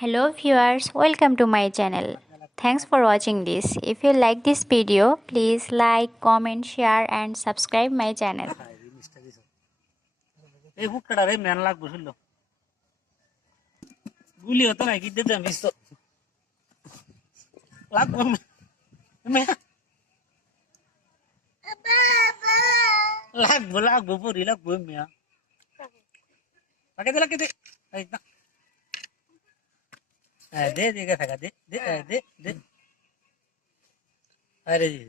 Hello viewers, welcome to my channel. Thanks for watching this. If you like this video, please like, comment, share and subscribe my channel. এই হুকটা রে main লাগবো শুনলো গুলি হতো না কি দিতে মিস তো লাগবো লাগবো লাগবো পুরি লাগবো মিয়া পাকে দিলা কে দে এই না দে দে কে থাকা দে দে দে দে আরে জি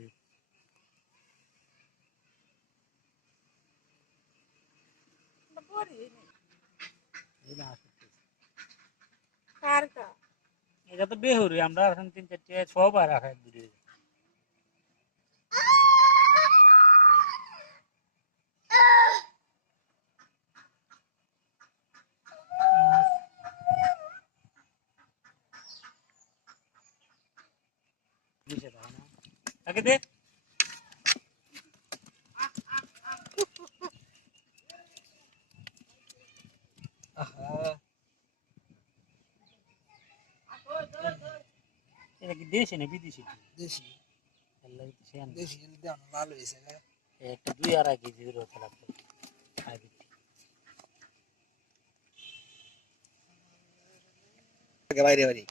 এটা তো বেহুরি আমরা এখন 3-4 6 বার রাখা দিদি বুঝে দাও না আগে দে এটা কি দেশি না বিদেশি দেশি আল্লাহ তো সেন দেশি দাম ভালো হয়েছে একটা 2-2.5 কেজি রোজ লাগবে খাই দিতে বাইরে বাড়ি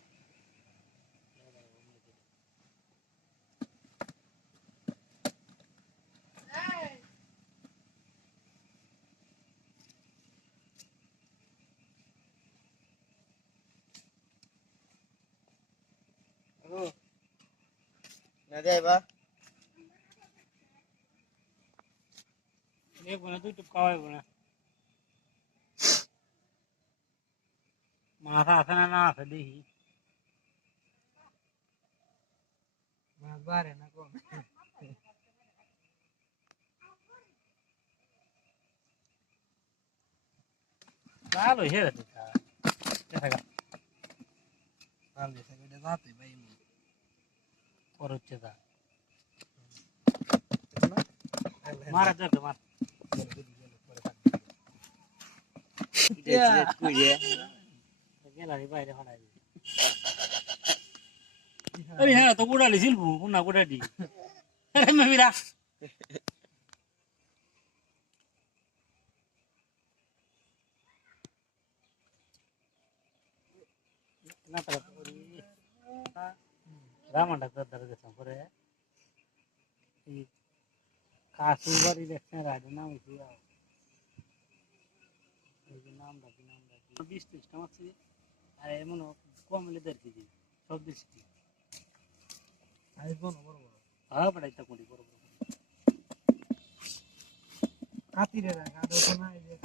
না যাইবা দেখবো না তুই টুপ খাওয়াইবো না মাথা আছে না না আছে দেখি বারে না কোন ভালো হয়ে গেছে দেখা গেল ভালো হয়েছে এটা যাতে ভাই ওর হচ্ছে তা মারা যাবে মার গেলারি বাইরে হনাই আরে হ্যাঁ তো গুড়ালি শিল্প না গুড়ালি আরে মেমিরা না তারা রামান্ডা তো দরজা পরে এই কাসুরবাড়ি দেখছেন রাজা নাম হয়েছে এই যে নামটা কি 20-30টা মাছ আর এমন কম হলে 1.5 কেজি সব দেশি আইবো না বড় বড় হ্যাঁ পড়াইতা কোটি বড় বড় কাতি রে রাখা তো না এই যে